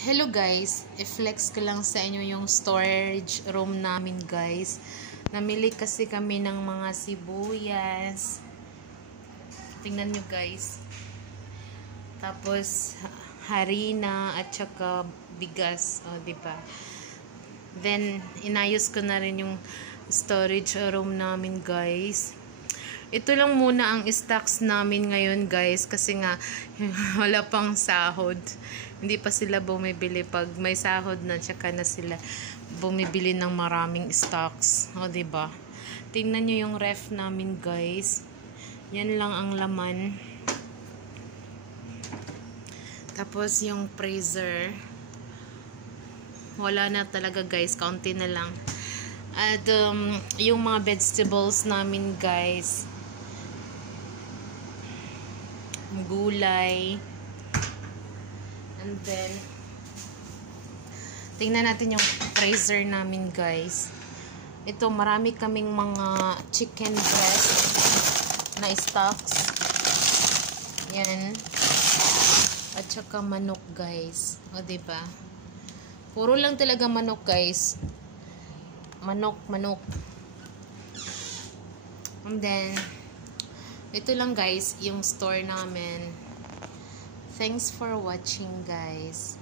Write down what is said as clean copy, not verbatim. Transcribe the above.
Hello guys, i-flex ko lang sa inyo yung storage room namin guys. Namili kasi kami ng mga sibuyas. Tingnan nyo guys. Tapos harina at saka bigas, diba? Then inayos ko na rin yung storage room namin guys. Ito lang muna ang stocks namin ngayon guys kasi nga wala pang sahod. Hindi pa sila bumibili. Pag may sahod na, tsaka na sila bumibili ng maraming stocks. O, diba? Tingnan nyo yung ref namin guys. Yan lang ang laman. Tapos yung freezer. Wala na talaga guys. Kaunti na lang. At yung mga vegetables namin guys. Gulay. And then tingnan natin yung freezer namin guys. Ito marami kaming mga chicken breast na stocks. Yan. At saka manok guys. O diba? Puro lang talaga manok guys. Manok. And then ito lang guys yung store namin. Thanks for watching guys.